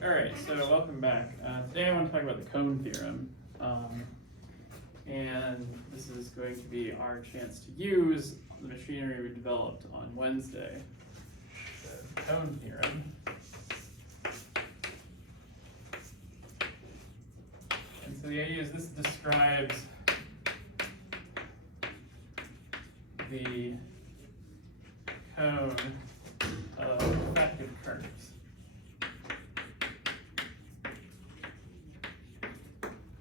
All right, so welcome back. Today I want to talk about the cone theorem. And this is going to be our chance to use the machinery we developed on Wednesday. The cone theorem. And so the idea is this describes the cone of effective curves.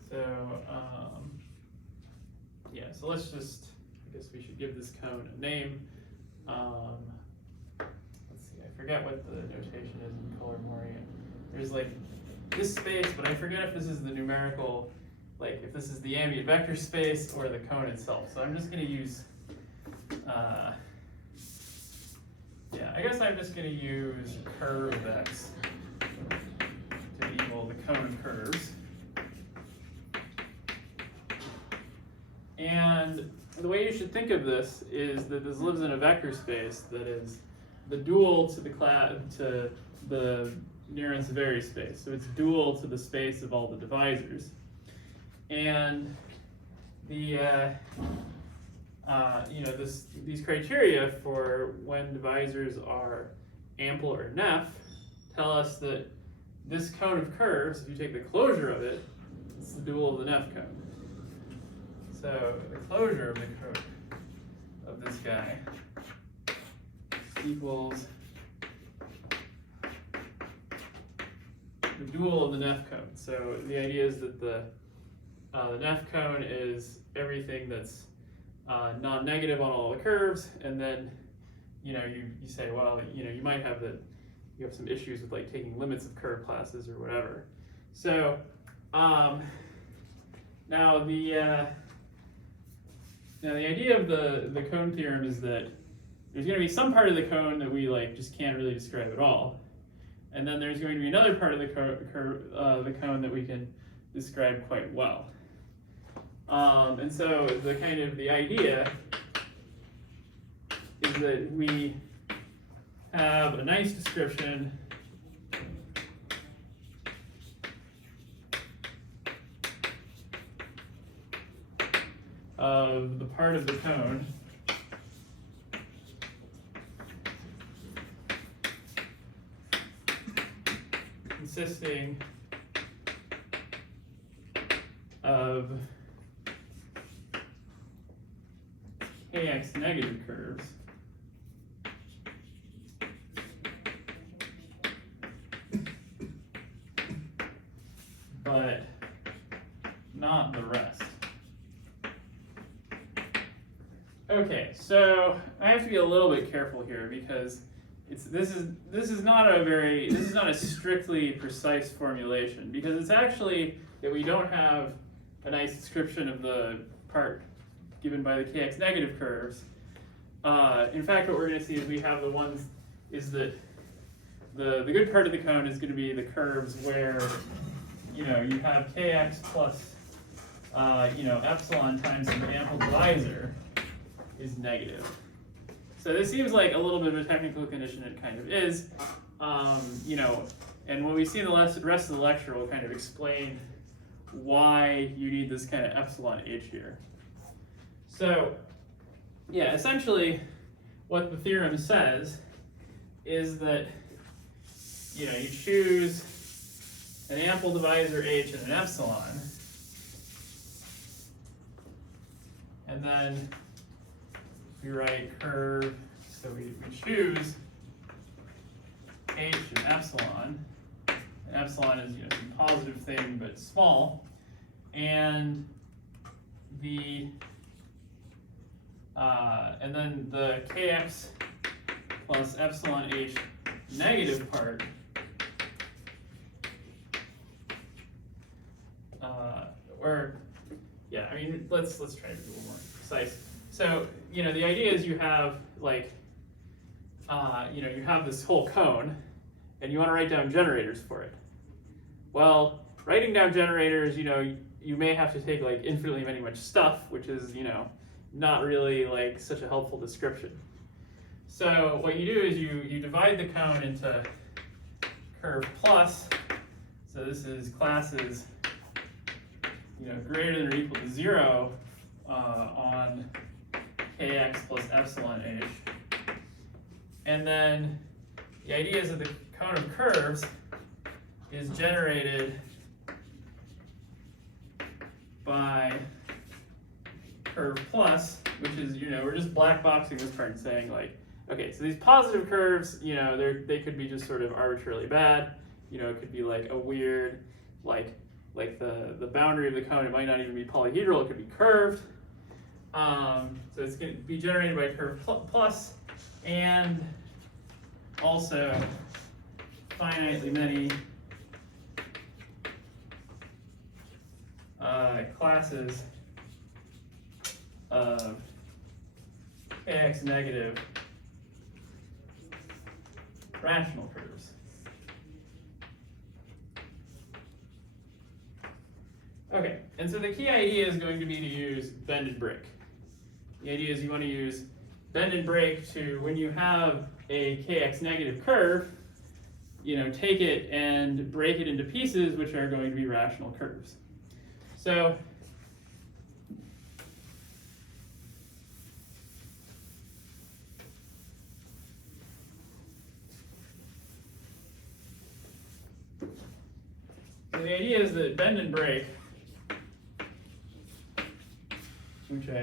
So, so let's just, I guess we should give this cone a name. Let's see, I forget what the notation is in color Morian. There's like this space, but I forget if this is the numerical, like if this is the ambient vector space or the cone itself. So I'm just going to use, I guess I'm just going to use curve x to equal the cone curves. And the way you should think of this is that this lives in a vector space that is the dual to the Nernst-Severi space. So it's dual to the space of all the divisors. And the these criteria for when divisors are ample or neff tell us that this cone of curves, if you take the closure of it, it's the dual of the neff cone. So the closure of the cone of this guy equals the dual of the neff cone. So the idea is that the neff cone is everything that's non-negative on all the curves, and then you say, well, you might have you have some issues with like taking limits of curve classes or whatever. So now the idea of the cone theorem is that there's going to be some part of the cone that we just can't really describe at all, and then there's going to be another part of the cone that we can describe quite well. And so the idea is that we have a nice description of the part of the cone consisting of kx negative curves but not the rest. Okay, so I have to be a little bit careful here because this is not a strictly precise formulation, because it's actually that we don't have a nice description of the part given by the kx negative curves. In fact, what we're going to see is we have is that the good part of the cone is going to be the curves where you have kx plus epsilon times the ample divisor is negative. So this seems like a little bit of a technical condition. It kind of is, and when we see the rest of the lecture, we'll kind of explain why you need this kind of epsilon h here. So, essentially, what the theorem says is that you choose an ample divisor h and an epsilon, and then we write curve, so we choose h and epsilon. And epsilon is some positive thing but small, and and then the kx plus epsilon h negative part let's try to be a little more precise. So, the idea is you have you have this whole cone, and you want to write down generators for it. Well, writing down generators, you may have to take infinitely much stuff, which is, not really such a helpful description. So what you do is you divide the cone into curve plus So this is classes, greater than or equal to 0 on kx plus epsilon h. And then the idea is that the cone of curves is generated by curve plus, which is, we're just black boxing this part and saying like, okay, so these positive curves, they could be just sort of arbitrarily bad. It could be like a weird, like the boundary of the cone, it might not even be polyhedral, it could be curved. So it's going to be generated by curve plus, and also finitely many classes of kx negative rational curves. Okay, and so the key idea is going to be to use bend and break. The idea is you want to use bend and break to, when you have a kx negative curve, take it and break it into pieces which are going to be rational curves. So the idea is that bend and break, which I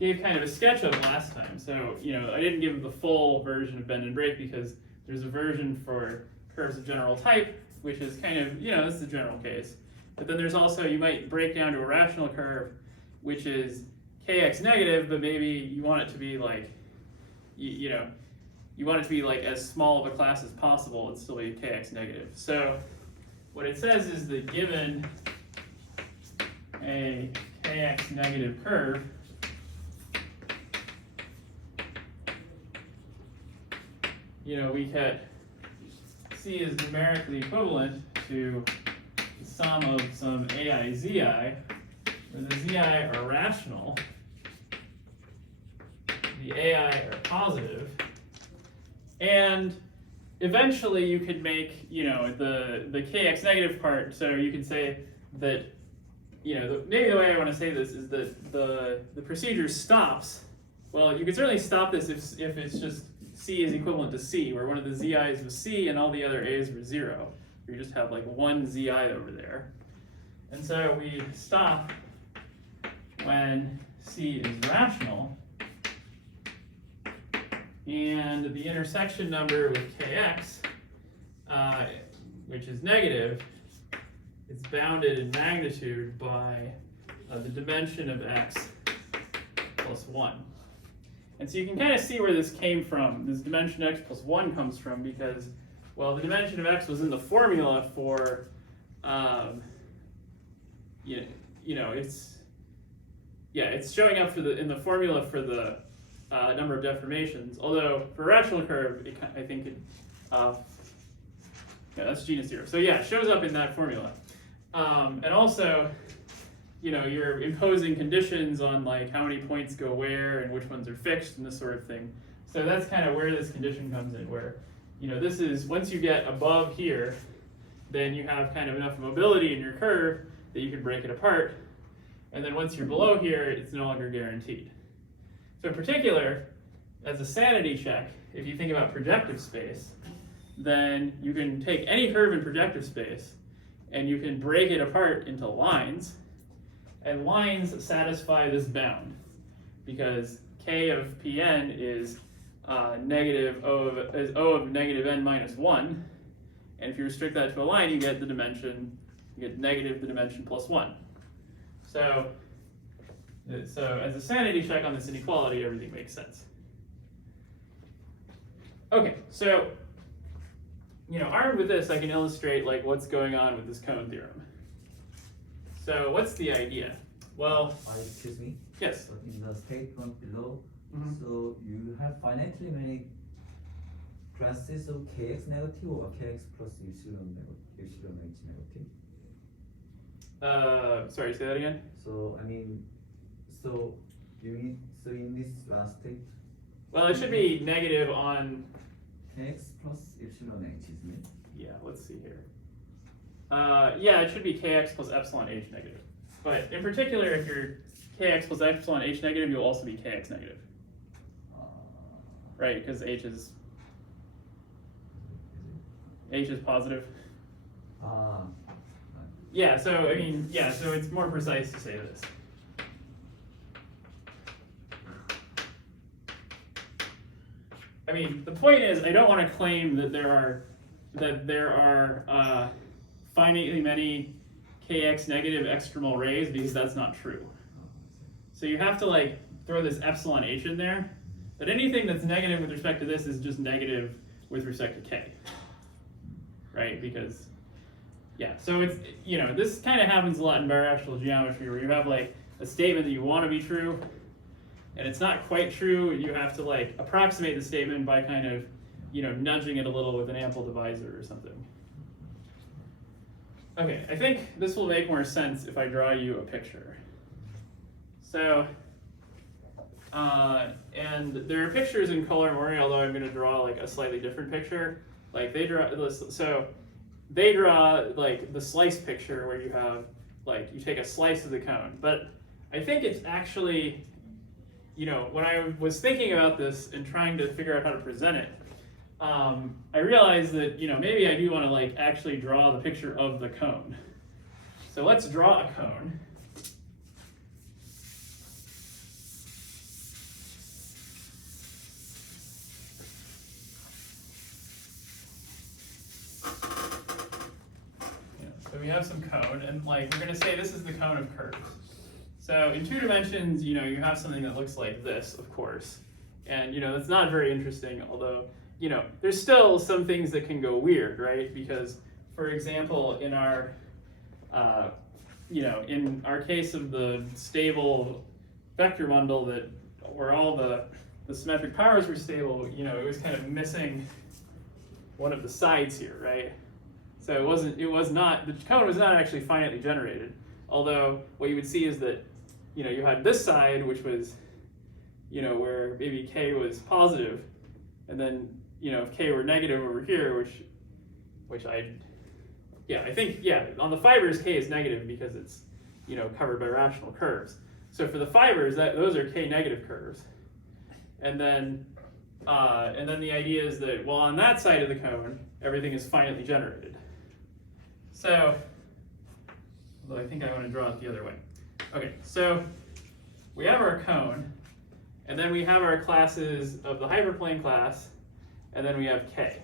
gave kind of a sketch of last time. So, I didn't give the full version of bend and break because there's a version for curves of general type, which is kind of, this is the general case. But then there's also, you might break down to a rational curve, which is kx negative, but maybe you want it to be like, you want it to be like as small of a class as possible and still be kx negative. So what it says is that given a kx negative curve, we can C is numerically equivalent to the sum of some ai zi, where the zi are rational, the ai are positive, and eventually you could make, the kx negative part, so you could say that, maybe the way I want to say this is that the procedure stops. Well, you could certainly stop this if it's just C is equivalent to C, where one of the zi's was C and all the other a's were 0. You just have like one zi over there. And so we stop when C is rational, and the intersection number with kx, which is negative, is bounded in magnitude by the dimension of x plus 1. And so you can kind of see where this came from. This dimension x plus 1 comes from because, well, the dimension of x was in the formula for, it's showing up in the formula for the number of deformations. Although for a rational curve, I think that's genus 0. So yeah, it shows up in that formula. And also, you're imposing conditions on like how many points go where and which ones are fixed and this sort of thing. So that's kind of where this condition comes in, where, this is, once you get above here, then you have kind of enough mobility in your curve that you can break it apart. And then once you're below here, it's no longer guaranteed. So in particular, as a sanity check, if you think about projective space, then you can take any curve in projective space and you can break it apart into lines. And lines satisfy this bound because k of Pn is O of negative n minus 1. And if you restrict that to a line, you get negative the dimension plus 1. So as a sanity check on this inequality, everything makes sense. Okay, so armed with this, I can illustrate like what's going on with this cone theorem. So what's the idea? Well, excuse me. Yes. So in the statement below, Mhm. so you have finitely many classes of kx negative or kx plus epsilon h negative. Sorry, say that again. So so in this last state, Well, it should be negative on. kx plus epsilon h, isn't it? Yeah, let's see here. Yeah, it should be kx plus epsilon h negative. But in particular, if you're kx plus epsilon h negative, you'll also be kx negative. Right, because h is positive. Yeah, so I mean, yeah, so it's more precise to say this. I mean, the point is, I don't want to claim that there are finitely many kx negative extremal rays, because that's not true. So you have to like throw this epsilon h in there, but anything that's negative with respect to this is just negative with respect to k, right? Because yeah, so it's, you know, this kind of happens a lot in birational geometry, where you have like a statement that you want to be true, and it's not quite true. You have to like approximate the statement by kind of, you know, nudging it a little with an ample divisor or something. Okay, I think this will make more sense if I draw you a picture. So, and there are pictures in Color-Mori, although I'm going to draw like a slightly different picture. Like they draw like the slice picture, where you have like, you take a slice of the cone. But I think it's actually, you know, when I was thinking about this and trying to figure out how to present it, I realized that, you know, maybe I do want to like actually draw the picture of the cone. So let's draw a cone. So we have some cone, and like we're going to say this is the cone of curves. So in 2 dimensions, you know, you have something that looks like this, of course. And, you know, that's not very interesting, although, you know, there's still some things that can go weird, right? Because, for example, in our, you know, in our case of the stable vector bundle that where all the symmetric powers were stable, you know, it was kind of missing one of the sides here, right? So the cone was not actually finitely generated. Although what you would see is that, you know, you had this side, which was, you know, where maybe k was positive, and then, you know, if k were negative over here, I think, yeah, on the fibers k is negative because it's, you know, covered by rational curves. So for the fibers, those are k negative curves, and then the idea is that, well, on that side of the cone, everything is finitely generated. So, although I think I want to draw it the other way. Okay, so we have our cone, and then we have our classes of the hyperplane class, and then we have k.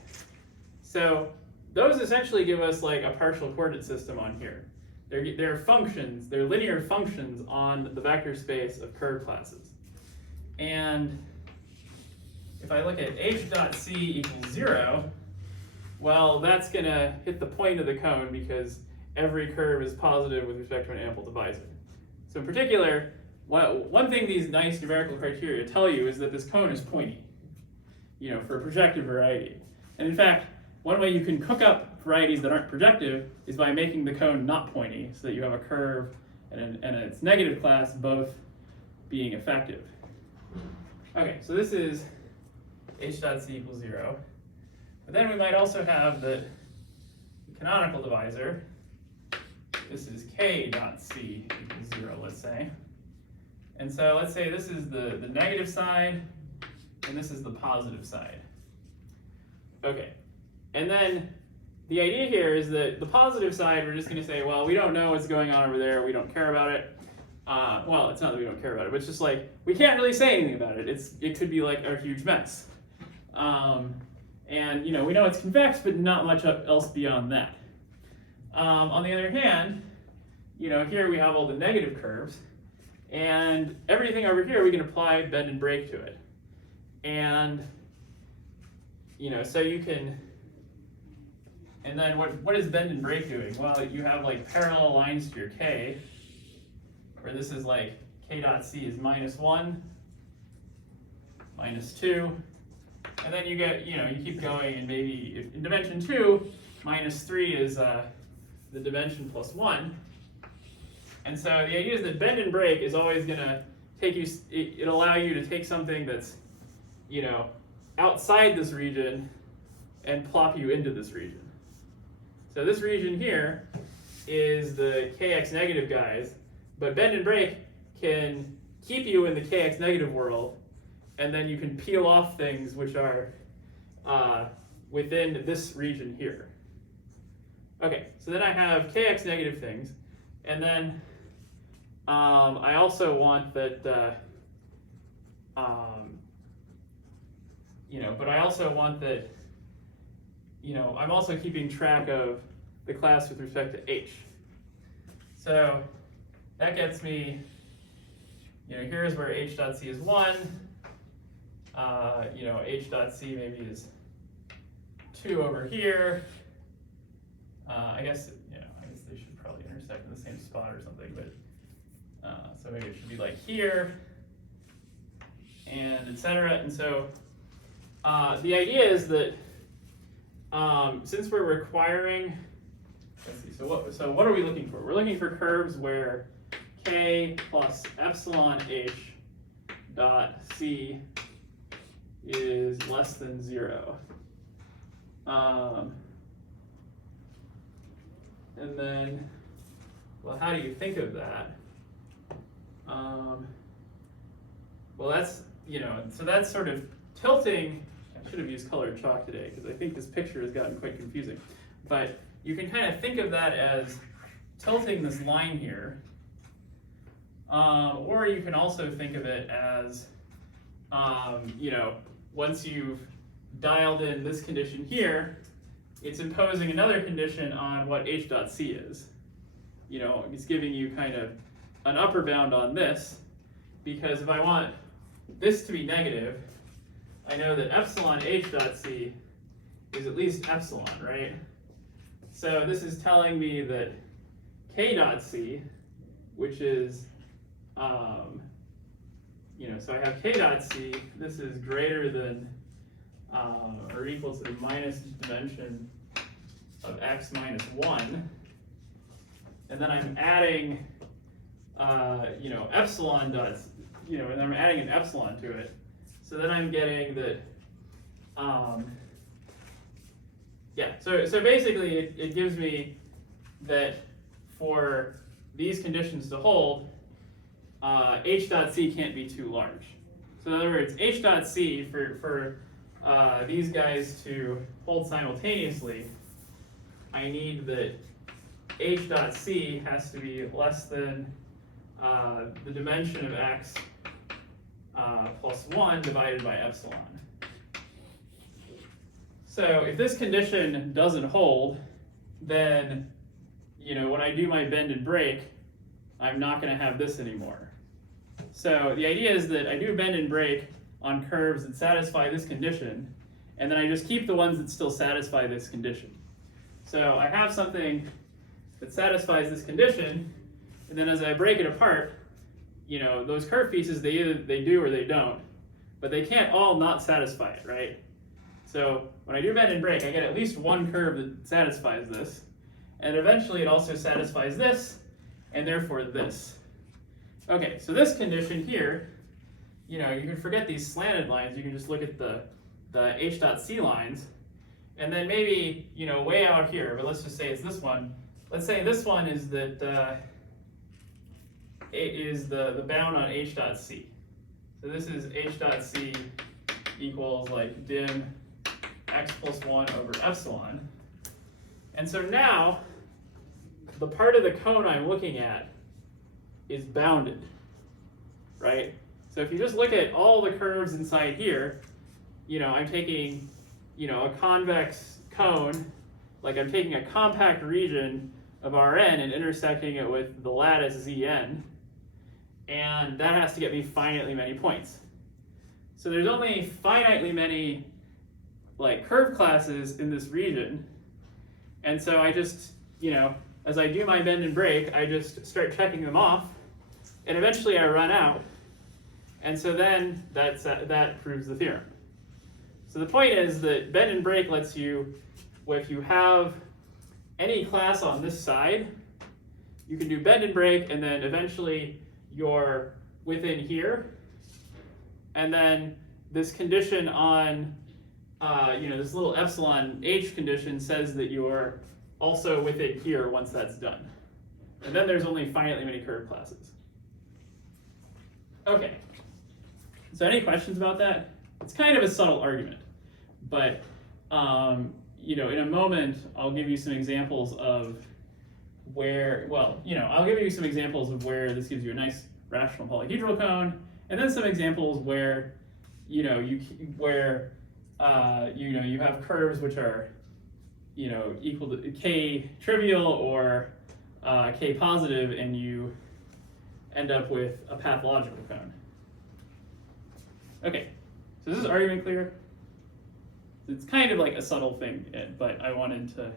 So those essentially give us like a partial coordinate system on here. They're functions, they're linear functions on the vector space of curve classes. And if I look at h dot c equals 0, well, that's going to hit the point of the cone because every curve is positive with respect to an ample divisor. So in particular, one thing these nice numerical criteria tell you is that this cone is pointy, you know, for a projective variety. And in fact, one way you can cook up varieties that aren't projective is by making the cone not pointy, so that you have a curve and its negative class both being effective. Okay, so this is h dot c equals 0. But then we might also have the canonical divisor. This is k dot c equals 0, let's say. And so let's say this is the negative side, and this is the positive side. Okay, and then the idea here is that the positive side, we're just going to say, well, we don't know what's going on over there, we don't care about it. Well, it's not that we don't care about it, but it's just like, we can't really say anything about it. It could be like a huge mess. And, you know, we know it's convex, but not much else beyond that. On the other hand, you know, here we have all the negative curves, and everything over here we can apply bend and break to it. And, you know, so you can, and then what is bend and break doing? Well, you have like parallel lines to your k, where this is like k dot c is -1, -2, and then you get, you know, you keep going, and maybe if in dimension 2, -3 is the dimension plus 1. And so the idea is that bend and break is always going to take you, it'll allow you to take something that's, you know, outside this region and plop you into this region. So this region here is the kx negative guys, but bend and break can keep you in the kx negative world, and then you can peel off things which are within this region here. Okay, so then I have kx negative things, and then I also want that, but I also want that, I'm also keeping track of the class with respect to h. So that gets me, here's where h dot c is 1, h dot c maybe is 2 over here. I guess they should probably intersect in the same spot or something, but so maybe it should be like here, and etc. And so the idea is that since we're requiring, let's see, so what are we looking for? We're looking for curves where k plus epsilon h dot c is less than 0. And then, well, how do you think of that? Well, that's, so that's sort of tilting. I should have used colored chalk today because I think this picture has gotten quite confusing. But you can kind of think of that as tilting this line here. Or you can also think of it as, once you've dialed in this condition here, it's imposing another condition on what h dot c is. It's giving you kind of an upper bound on this, because if I want this to be negative, I know that epsilon h dot c is at least epsilon, right? So this is telling me that k dot c, which is, so I have k dot c, this is greater than or equal to the minus dimension of x minus 1, and then I'm adding, epsilon dots, and I'm adding an epsilon to it. So then I'm getting that, so basically it gives me that for these conditions to hold, h dot c can't be too large. So in other words, h dot c for these guys to hold simultaneously, I need that h dot c has to be less than the dimension of x plus 1 divided by epsilon. So if this condition doesn't hold, then when I do my bend and break, I'm not going to have this anymore. So the idea is that I do bend and break on curves that satisfy this condition, and then I just keep the ones that still satisfy this condition. So I have something that satisfies this condition, and then as I break it apart, those curve pieces, they do or they don't, but they can't all not satisfy it, right? So when I do bend and break, I get at least one curve that satisfies this, and eventually it also satisfies this, and therefore this. Okay, so this condition here, you can forget these slanted lines. You can just look at the h dot c lines, and then maybe, way out here, but let's just say it's this one. Let's say this one is that it is the bound on h dot c. So this is h dot c equals like dim x plus 1 over epsilon. And so now, the part of the cone I'm looking at is bounded, right? So if you just look at all the curves inside here, I'm taking, a convex cone, like I'm taking a compact region of Rn and intersecting it with the lattice Zn, and that has to get me finitely many points. So there's only finitely many curve classes in this region, and so I just, as I do my bend and break, I just start checking them off, and eventually I run out, and so then that proves the theorem. So the point is that bend and break lets you, if you have any class on this side, you can do bend and break, and then eventually you're within here, and then this condition on, this little epsilon h condition says that you're also with it here once that's done. And then there's only finitely many curve classes. Okay, so any questions about that? It's kind of a subtle argument, but you know, in a moment, I'll give you some examples of where, well, you know, I'll give you some examples of where this gives you a nice rational polyhedral cone, and then some examples where, you know, you have curves which are, you know, equal to k trivial or k positive, and you end up with a pathological cone. Okay, so this is argument clear. It's kind of like a subtle thing, but I wanted to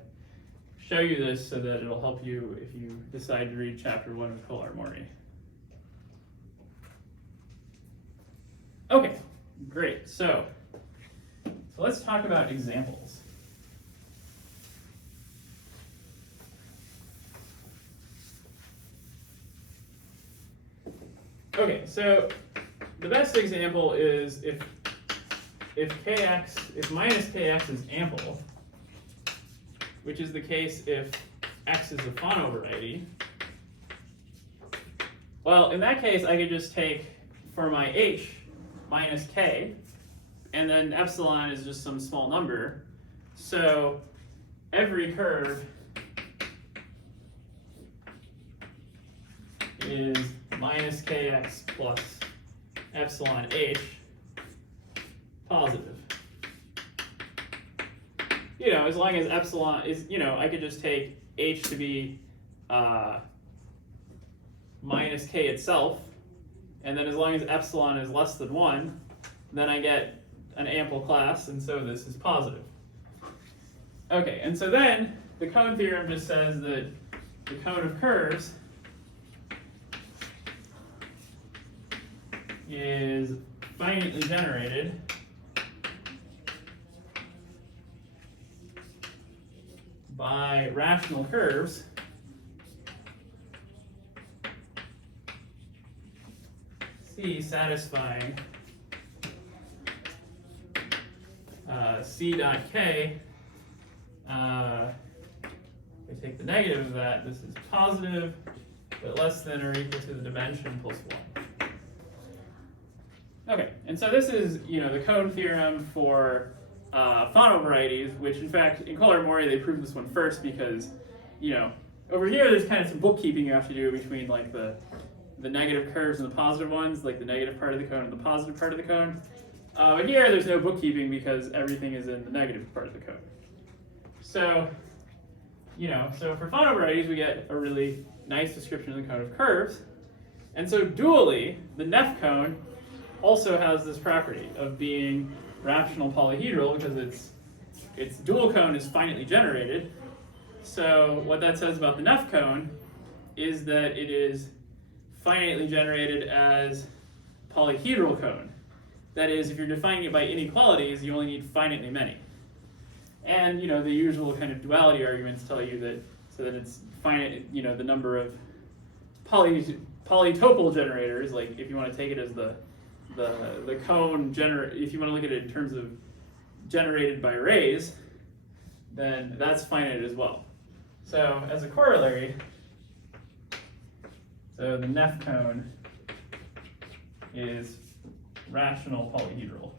show you this so that it'll help you if you decide to read chapter 1 of Kolar-Mori. Okay, great. So let's talk about examples. Okay, so the best example is if minus kx is ample, which is the case if x is a Fano variety. Well, in that case, I could just take for my h minus k, and then epsilon is just some small number. So every curve is minus kx plus epsilon h positive. You know, as long as epsilon is, you know, I could just take h to be minus k itself, and then as long as epsilon is less than 1, then I get an ample class, and so this is positive. Okay, and so then the cone theorem just says that the cone of curves is finitely generated by rational curves C satisfying C dot K. I take the negative of that. This is positive, but less than or equal to the dimension plus 1. Okay, and so this is, you know, the cone theorem for Fano varieties, which in fact in Kolar-Mori they proved this one first because, you know, over here there's kind of some bookkeeping you have to do between like the negative curves and the positive ones, like the negative part of the cone and the positive part of the cone. But here there's no bookkeeping because everything is in the negative part of the cone. So, you know, so for Fano varieties we get a really nice description of the cone of curves. And so dually, the Neff cone also has this property of being rational polyhedral because its dual cone is finitely generated. So what that says about the Neff cone is that it is finitely generated as polyhedral cone. That is, if you're defining it by inequalities, you only need finitely many. And, you know, the usual kind of duality arguments tell you that so that it's finite, you know, the number of polytopal generators, like if you want to take it as the cone if you want to look at it in terms of generated by rays, then that's finite as well. So as a corollary, so the Neff cone is rational polyhedral.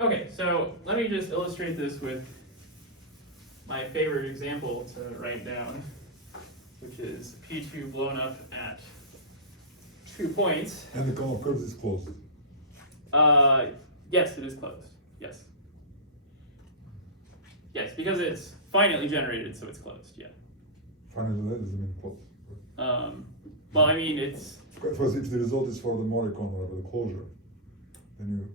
Okay, so let me just illustrate this with my favorite example to write down, which is P2 blown up at 2 points. And the cone of curves is closed. Yes, it is closed. Yes. Yes, because it's finitely generated, so it's closed. Yeah. Finally, that doesn't mean closed. Well, I mean, it's Because if the result is for the Mori cone, whatever the closure, then you.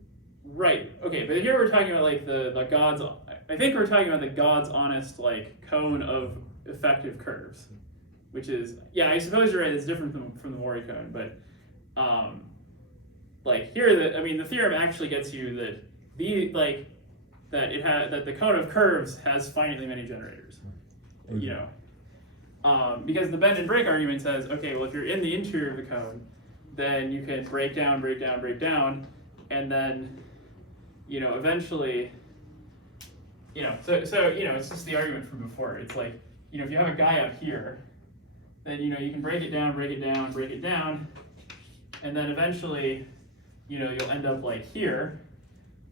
right. Okay, but here we're talking about like the God's. I think we're talking about the God's honest like cone of effective curves, which is, yeah, I suppose you're right. It's different from the Mori cone, but like here, I mean, the theorem actually gets you that that the cone of curves has finitely many generators. Okay. You know, because the bend and break argument says, okay, well, if you're in the interior of the cone, then you can break down, and then you know, eventually, you know, so you know, it's just the argument from before. It's like, you know, if you have a guy up here, then, you know, you can break it down, break it down, break it down, and then eventually, you know, you'll end up like here,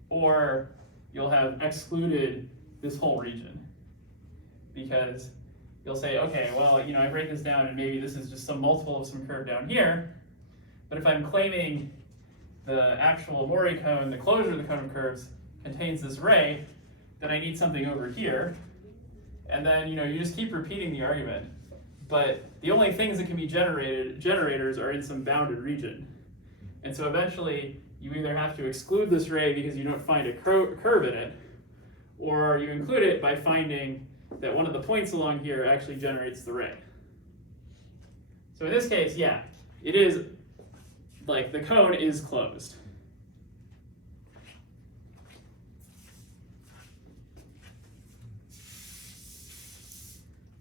or you'll have excluded this whole region. Because you'll say, okay, well, you know, I break this down and maybe this is just some multiple of some curve down here, but if I'm claiming the actual Mori cone, the closure of the cone of curves, contains this ray, then I need something over here. And then, you know, you just keep repeating the argument. But the only things that can be generators are in some bounded region. And so eventually, you either have to exclude this ray because you don't find a curve in it, or you include it by finding that one of the points along here actually generates the ray. So in this case, yeah, it is, like, the cone is closed.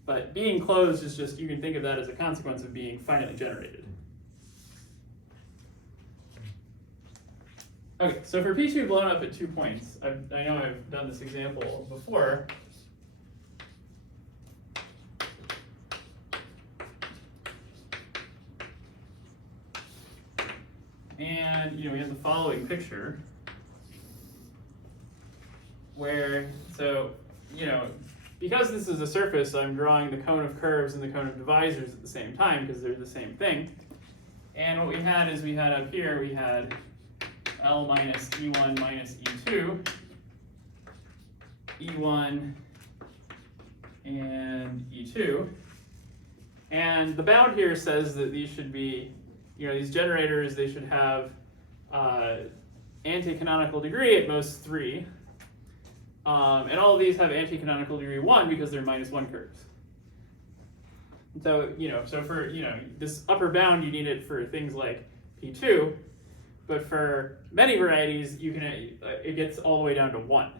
But being closed is just, you can think of that as a consequence of being finitely generated. Okay, so for P2 blown up at 2 points, I know I've done this example before. And, you know, we have the following picture where, so, you know, because this is a surface, I'm drawing the cone of curves and the cone of divisors at the same time because they're the same thing. And what we had is we had up here, we had L minus E1 minus E2, E1 and E2. And the bound here says that these should be, you know, these generators, they should have anti-canonical degree at most 3. And all of these have anti-canonical degree 1 because they're -1 curves. So, you know, so for, you know, this upper bound, you need it for things like P2, but for many varieties, you can, it gets all the way down to 1.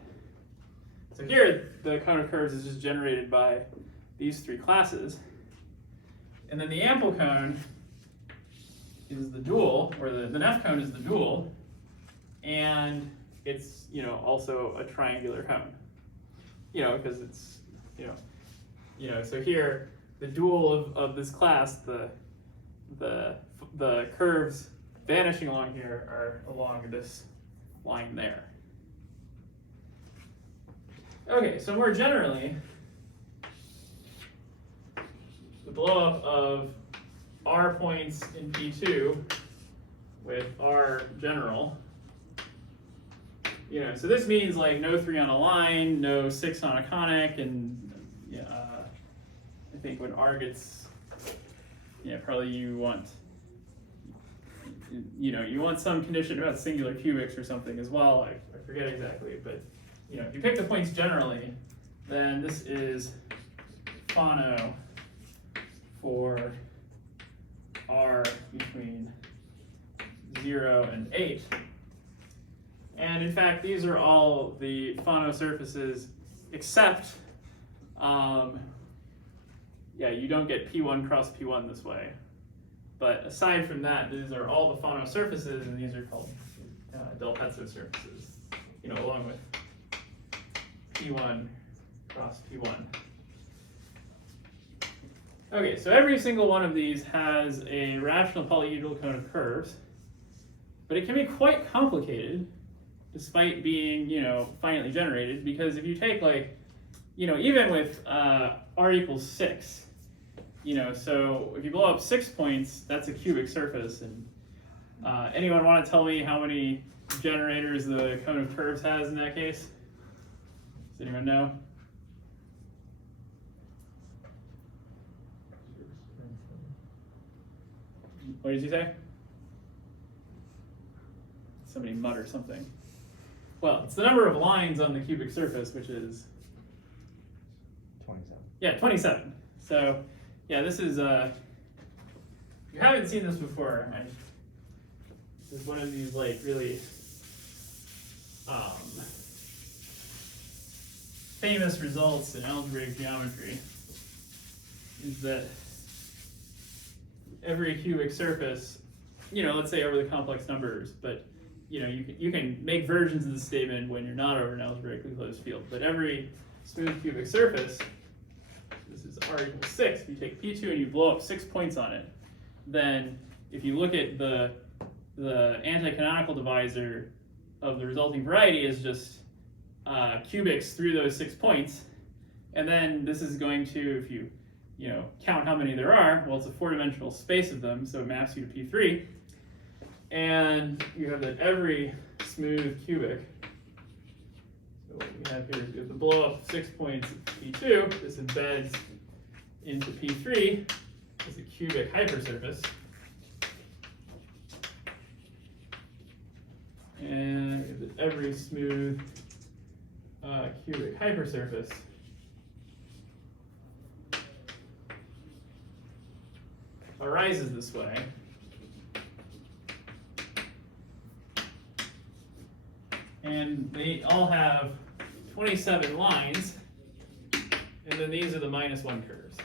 So here, the cone of curves is just generated by these 3 classes. And then the ample cone is the dual, or the Neff cone is the dual, and it's, you know, also a triangular cone. You know, because it's, you know, so here, the dual of this class, the curves vanishing along here are along this line there. Okay, so more generally, the blowup of R points in P2 with R general, you know, so this means like no 3 on a line, no 6 on a conic, and I think when R gets, yeah, probably you want, you know, you want some condition about singular cubics or something as well. I forget exactly, but you know, if you pick the points generally, then this is phono for R between 0 and 8. And in fact, these are all the phono surfaces except, yeah, you don't get P1 cross P1 this way. But aside from that, these are all the phono surfaces, and these are called del Pezzo surfaces, you know, along with P1 cross P1. Okay, so every single one of these has a rational polyhedral cone of curves, but it can be quite complicated despite being, you know, finitely generated, because if you take, like, you know, even with R equals 6, you know, so if you blow up 6 points, that's a cubic surface. And anyone want to tell me how many generators the cone of curves has in that case? Does anyone know? What did you say? Somebody mutter something. Well, it's the number of lines on the cubic surface, which is 27. Yeah, 27. So, yeah, this is, if you haven't seen this before, this is one of these, like, really famous results in algebraic geometry, is that every cubic surface, you know, let's say over the complex numbers, but, you can make versions of the statement when you're not over an algebraically closed field, but every smooth cubic surface, this is r equals 6, if you take P2 and you blow up 6 points on it, then if you look at the anti-canonical divisor of the resulting variety is just cubics through those 6 points, and then this is going to, if you count how many there are, well, it's a 4-dimensional space of them, so it maps you to P3, and you have that every smooth cubic. So what we have here is we have to blow up 6 points at P2. This embeds into P3 as a cubic hypersurface. And we have that every smooth cubic hypersurface arises this way. And they all have 27 lines, and then these are the -1 curves.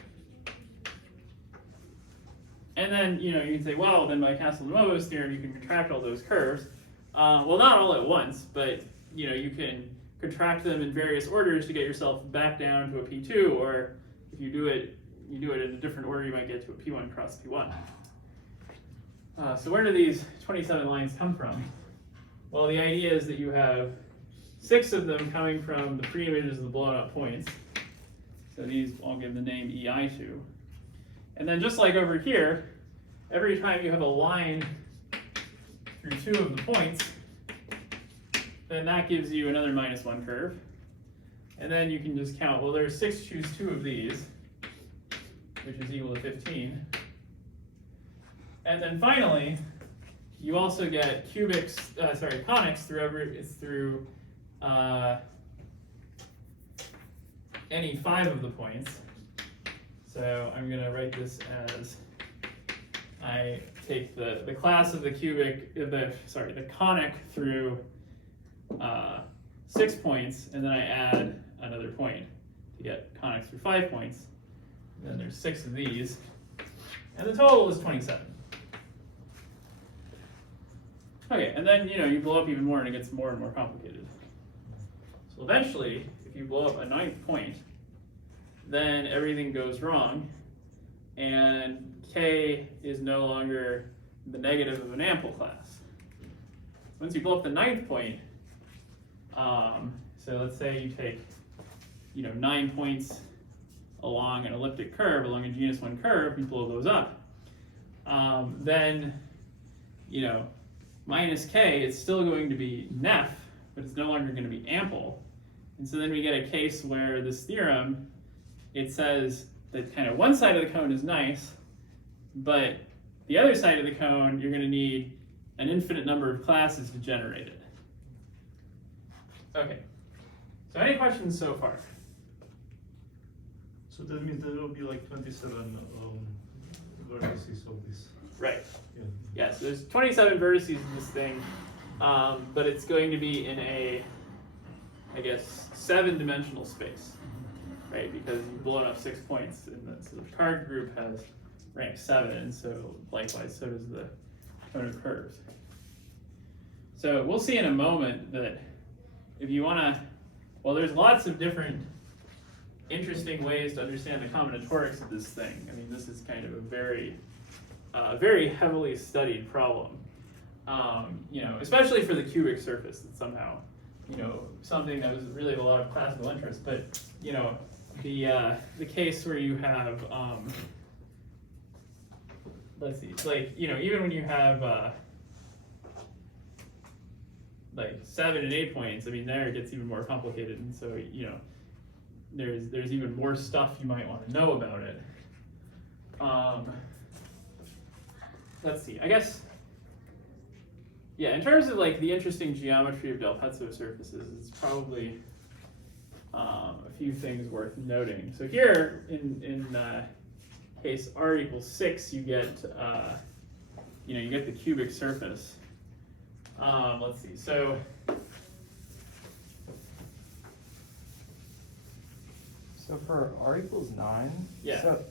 And then, you can say, well, then by Castle-Nuovo's theorem, you can contract all those curves. Well, not all at once, but, you can contract them in various orders to get yourself back down to a P2, or if you do it in a different order, you might get to a P1 cross P1. So where do these 27 lines come from? Well, the idea is that you have 6 of them coming from the pre-images of the blown up points. So these I'll give the name EI to. And then just like over here, every time you have a line through 2 of the points, then that gives you another -1 curve. And then you can just count, well, there's 6 choose 2 of these, which is equal to 15. And then finally, you also get conics through any 5 of the points. So I'm going to write this as I take the class of the the conic through 6 points, and then I add another point to get conics through 5 points. And then there's 6 of these, and the total is 27. Okay, and then you blow up even more and it gets more and more complicated. So eventually, if you blow up a 9th point, then everything goes wrong, and K is no longer the negative of an ample class. Once you blow up the 9th point, so let's say you take 9 points along an elliptic curve, along a genus 1 curve, you blow those up, then minus K, it's still going to be nef, but it's no longer going to be ample. And so then we get a case where this theorem, it says that kind of one side of the cone is nice, but the other side of the cone, you're going to need an infinite number of classes to generate it. Okay, so any questions so far? So that means there will be like 27 vertices of this. Right. Yeah. So there's 27 vertices in this thing, but it's going to be in a, I guess, 7-dimensional space, right? Because you've blown up 6 points, and so the card group has rank 7, and so likewise, so does the cone of curves. So we'll see in a moment that if you want to, well, there's lots of different interesting ways to understand the combinatorics of this thing. I mean, this is kind of a very heavily studied problem, especially for the cubic surface. It's somehow, something that was really of a lot of classical interest. But the case where you have, let's see, like even when you have like 7 and 8 points, I mean, there it gets even more complicated, and so there's even more stuff you might want to know about it. Let's see, I guess, yeah, in terms of like the interesting geometry of Del Pezzo surfaces, it's probably a few things worth noting. So here, in case r equals 6, you get, you get the cubic surface. Let's see, so for r equals 9, yeah. So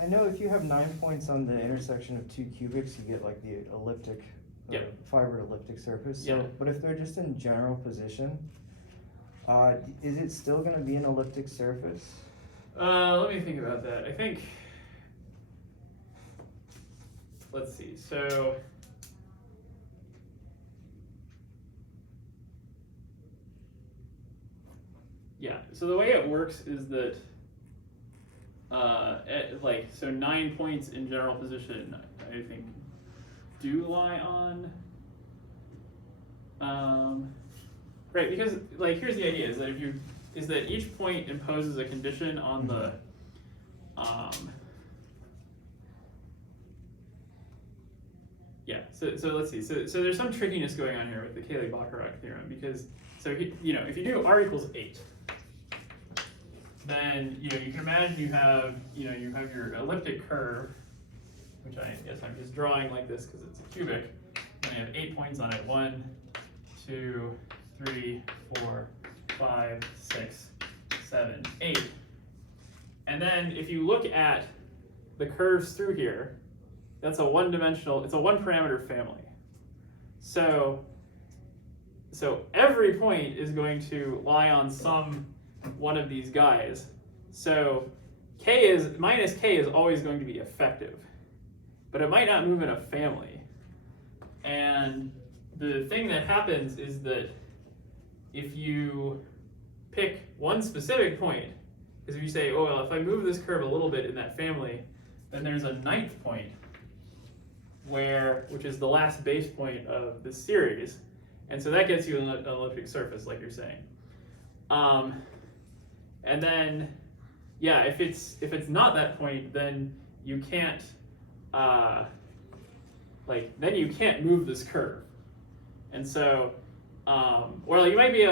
I know if you have 9 points on the intersection of 2 cubics, you get like the elliptic the Yep. fiber elliptic surface. So, Yeah. but if they're just in general position, is it still going to be an elliptic surface? Let me think about that. I think, let's see, so, yeah, so the way it works is that, so 9 points in general position, I think, do lie on, right, because, like, here's the idea, is that each point imposes a condition on the, yeah, so let's see, so there's some trickiness going on here with the Cayley-Bacharach theorem, because, so, if you do r equals 8, then, you can imagine you have your elliptic curve, which I guess I'm just drawing like this because it's a cubic, and I have 8 points on it, 1, 2, 3, 4, 5, 6, 7, 8. And then if you look at the curves through here, that's a one-dimensional, it's a one-parameter family. So every point is going to lie on some one of these guys. So minus k is always going to be effective, but it might not move in a family. And the thing that happens is that if you pick one specific point, because if you say, oh, well, if I move this curve a little bit in that family, then there's a 9th point, which is the last base point of this series, and so that gets you an elliptic surface, like you're saying. And then, yeah, if it's not that point, then you can't, then you can't move this curve. And so, well, it might be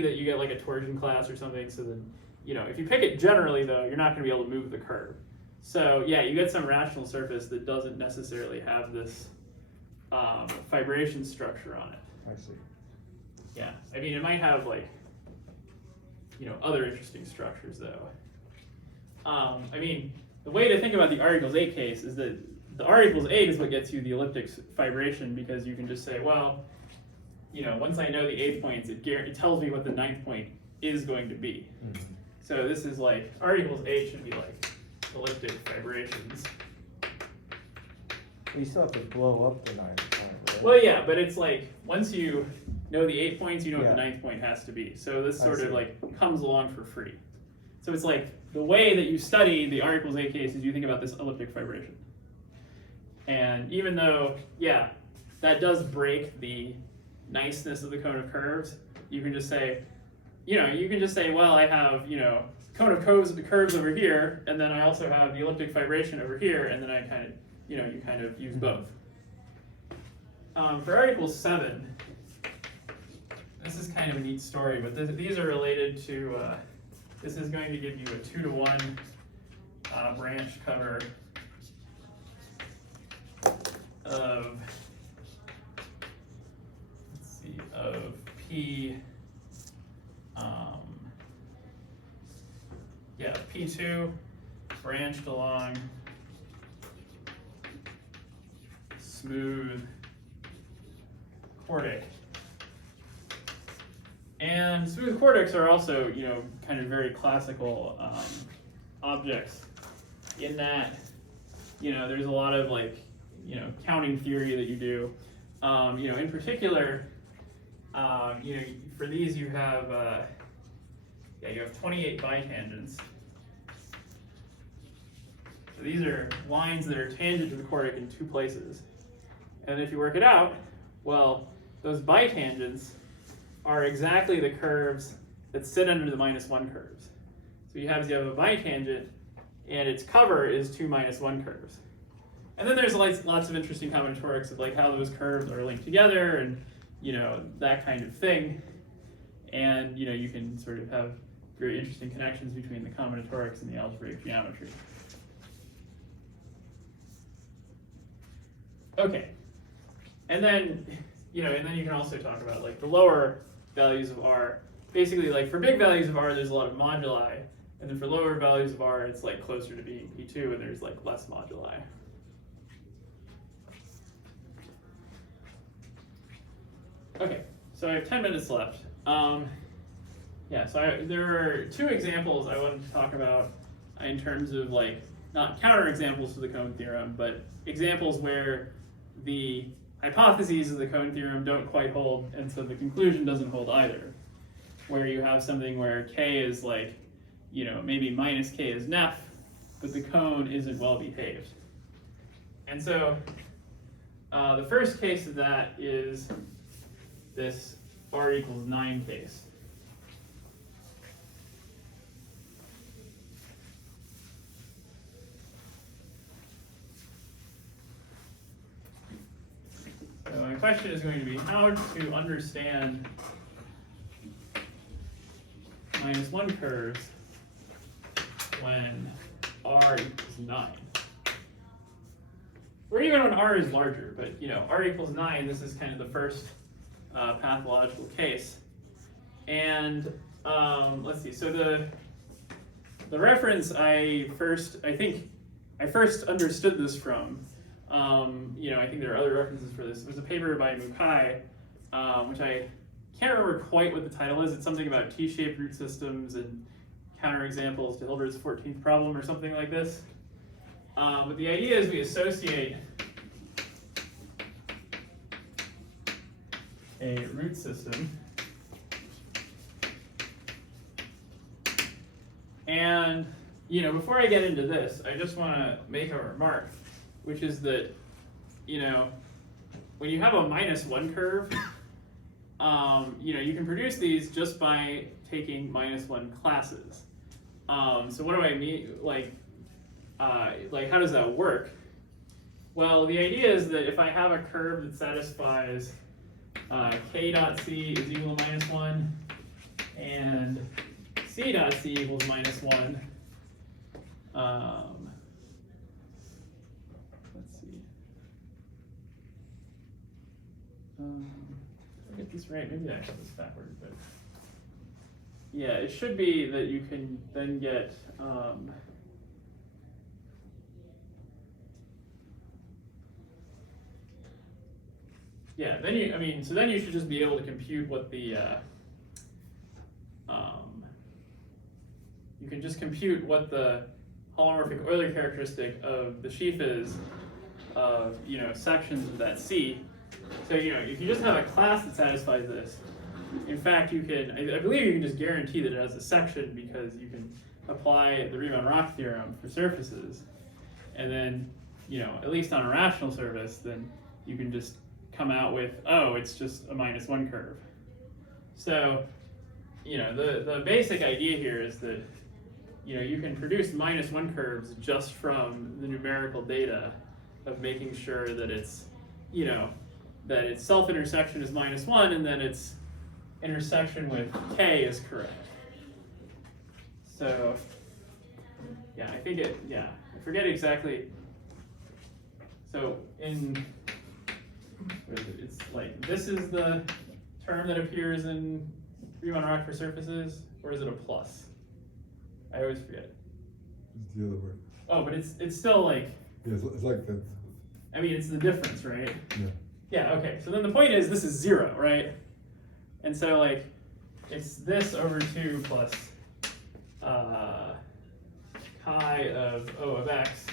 that you get like a torsion class or something. So then, if you pick it generally though, you're not going to be able to move the curve. So yeah, you get some rational surface that doesn't necessarily have this fibration structure on it. I see. Yeah, I mean, it might have like, other interesting structures though. I mean, the way to think about the r equals 8 case is that the r equals 8 is what gets you the elliptic fibration, because you can just say, well, once I know the 8 points, it tells me what the 9th point is going to be. Mm-hmm. So this is like, r equals 8 should be like elliptic fibrations. But you still have to blow up the 9th point, right? Well, yeah, but it's like, once you know the 8 points, you know what the Yeah. 9th point has to be. So this I sort of see. like comes along for free. So it's like, the way that you study the r equals 8 case is you think about this elliptic fibration. And even though, yeah, that does break the niceness of the cone of curves, you can just say, well, I have, cone of curves over here, and then I also have the elliptic fibration over here, and then I kind of, you kind of use both. For r equals 7, this is kind of a neat story, but these are related to, this is going to give you a 2-to-1 branch cover of, of P, P2 branched along smooth quartic. And smooth quartics are also, kind of very classical objects in that, there's a lot of like, counting theory that you do. In particular, for these you have, you have 28 bitangents. So these are lines that are tangent to the quartic in 2 places. And if you work it out, well, those bitangents are exactly the curves that sit under the -1 curves. So you have a bitangent, and its cover is 2 -1 curves. And then there's lots of interesting combinatorics of like how those curves are linked together, and that kind of thing. And you can sort of have very interesting connections between the combinatorics and the algebraic geometry. Okay, and then you can also talk about like the lower values of r. Basically, like for big values of r, there's a lot of moduli, and then for lower values of r, it's like closer to being P2, and there's like less moduli. Okay, so I have 10 minutes left. Yeah, so there are two examples I wanted to talk about in terms of like, not counterexamples to the cone theorem, but examples where the hypotheses of the cone theorem don't quite hold, and so the conclusion doesn't hold either. Where you have something where k is like, you know, maybe minus k is nef, but the cone isn't well behaved. And so the first case of that is this r equals 9 case. So my question is going to be how to understand -1 curves when r equals 9. Or even when r is larger, but you know, r equals 9, this is kind of the first pathological case. And let's see, so the reference I think I first understood this from, you know, I think there are other references for this. There's a paper by Mukai, which I can't remember quite what the title is. It's something about T-shaped root systems and counterexamples to Hilbert's 14th problem or something like this. But the idea is we associate a root system and, you know, before I get into this, I just want to make a remark, which is that, you know, when you have a -1 curve, you know, you can produce these just by taking -1 classes. So what do I mean? Like how does that work? Well, the idea is that if I have a curve that satisfies k dot c is equal to -1 and c dot c equals -1, let's see. If I get this right, maybe I got this backward, but yeah, it should be that you can then get yeah, then then you should just be able to compute what the you can just compute what the holomorphic Euler characteristic of the sheaf is of, you know, sections of that C. So, you know, if you just have a class that satisfies this, in fact, you can, I believe you can just guarantee that it has a section because you can apply the Riemann-Roch theorem for surfaces. And then, you know, at least on a rational surface, then you can just come out with, oh, it's just a -1 curve. So, you know, the basic idea here is that, you know, you can produce -1 curves just from the numerical data of making sure that it's, you know, that its self-intersection is -1 and then its intersection with k is correct. So, yeah, I think I forget exactly. So it's like, this is the term that appears in Riemann-Roch for surfaces, or is it a plus? I always forget. It's the other way. Oh, but it's still like, Yeah, it's like that. I mean, it's the difference, right? Yeah. Yeah, okay, so then the point is this is 0, right? And so like, it's this over 2 plus chi of O of x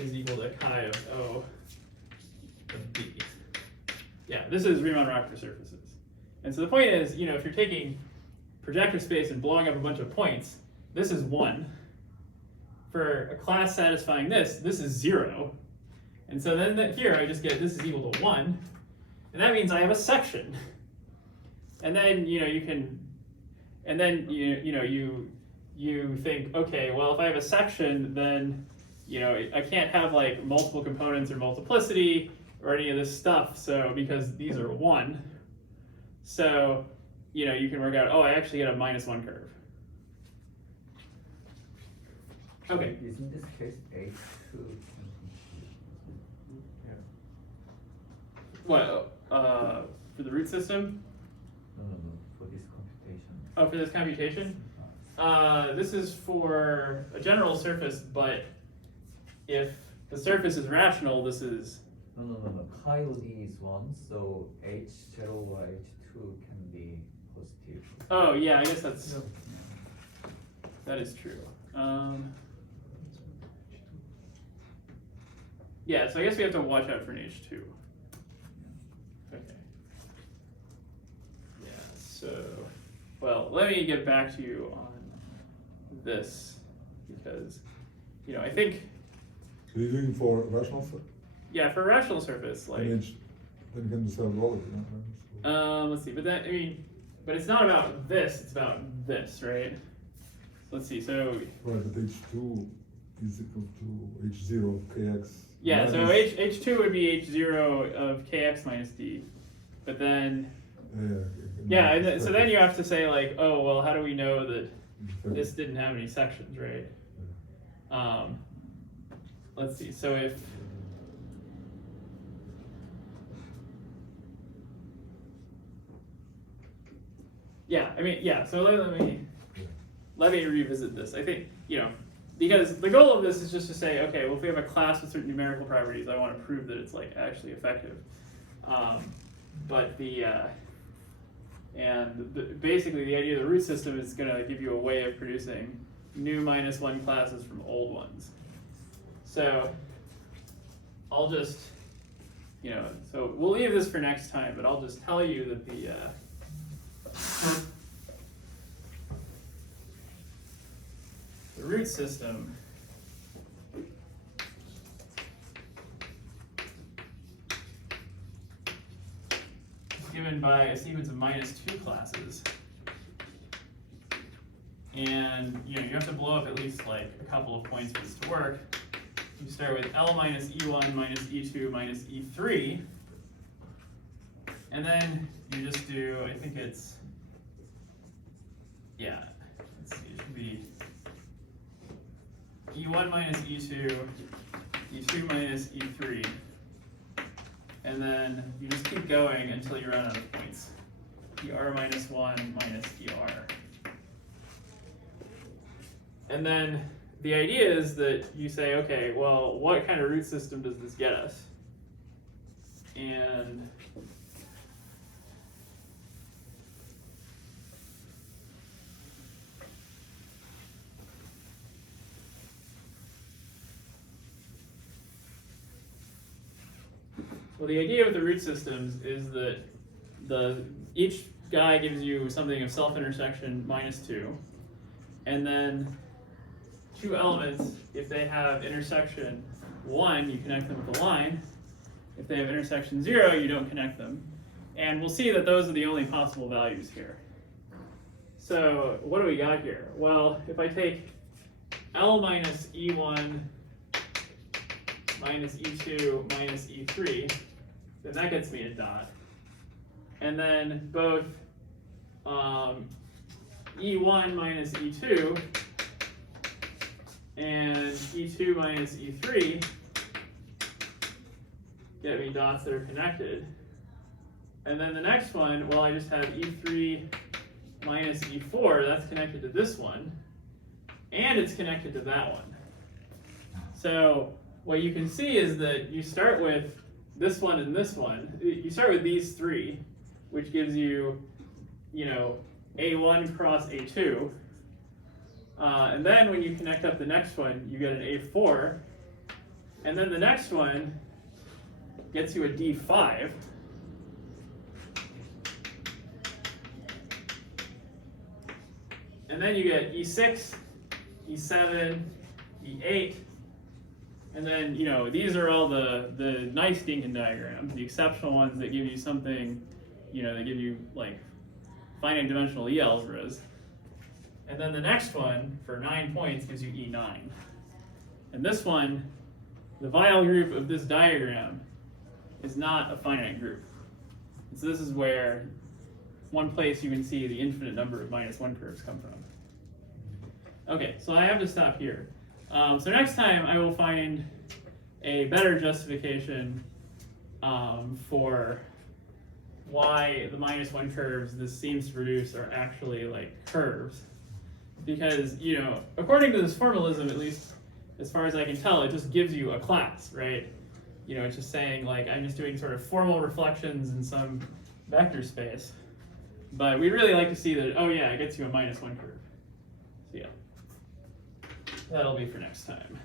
is equal to chi of O of b. Yeah, this is Riemann-Roch for surfaces. And so the point is, you know, if you're taking projective space and blowing up a bunch of points, this is 1. For a class satisfying this is 0. And so then here I just get this is equal to 1. And that means I have a section. And then, you know, you can, and then, you think, okay, well, if I have a section, then, you know, I can't have like multiple components or multiplicity or any of this stuff, so because these are 1. So, you know, you can work out, oh, I actually get a -1 curve. Okay. Isn't this case H2? What, for the root system? No, for this computation. Oh, for this computation? This is for a general surface, but if the surface is rational, this is No. Chi-OD is 1, so H0 or H2 can be positive. Oh yeah, I guess that is true. Yeah, so I guess we have to watch out for an H2. Okay. Yeah, so, well, let me get back to you on this because, I think, So you're doing for rational set? yeah, for a rational surface, like, Then you can just have all of it. So let's see, but it's not about this, it's about this, right? Let's see, so, right, but H2 is equal to H0 of Kx. yeah, so minus- H2 would be H0 of Kx minus D, but then, Yeah, and so then you have to say like, oh, well, how do we know that Okay. this didn't have any sections, right? Let's see, so if, so let me revisit this. I think, because the goal of this is just to say, okay, well, if we have a class with certain numerical properties, I want to prove that it's like actually effective. Basically the idea of the root system is going to give you a way of producing new -1 classes from old ones. So I'll just, so we'll leave this for next time, but I'll just tell you that the root system is given by a sequence of -2 classes. And you have to blow up at least like a couple of points for this to work. You start with L minus E1 minus E2 minus E3. And then you just do, I think it's, yeah, let's see, it should be E1 minus E2, E2 minus E3. And then you just keep going until you run out of points. ER minus 1 minus ER. And then the idea is that you say, okay, well, what kind of root system does this get us? And well, the idea with the root systems is that each guy gives you something of self-intersection -2, and then two elements, if they have intersection 1, you connect them with a line. If they have intersection 0, you don't connect them. And we'll see that those are the only possible values here. So what do we got here? Well, if I take L minus E1 minus E2 minus E3, then that gets me a dot. And then both E1 minus E2 and E2 minus E3 get me dots that are connected. And then the next one, well, I just have E3 minus E4, that's connected to this one, and it's connected to that one. So what you can see is that you start with this one and this one. You start with these three, which gives you, A1 cross A2. And then when you connect up the next one, you get an A4. And then the next one gets you a D5. And then you get E6, E7, E8. And then, these are all the nice Dinkin diagrams, the exceptional ones that give you something, they give you like finite dimensional E algebras. And then the next one, for 9 points, gives you E9. And this one, the Weyl group of this diagram is not a finite group. So this is where one place you can see the infinite number of -1 curves come from. Okay, so I have to stop here. So next time I will find a better justification for why the -1 curves this seems to produce are actually like curves. Because, according to this formalism, at least as far as I can tell, it just gives you a class, right? you know, it's just saying like I'm just doing sort of formal reflections in some vector space. But we'd really like to see that, oh yeah, it gets you a -1 curve. So yeah, that'll be for next time.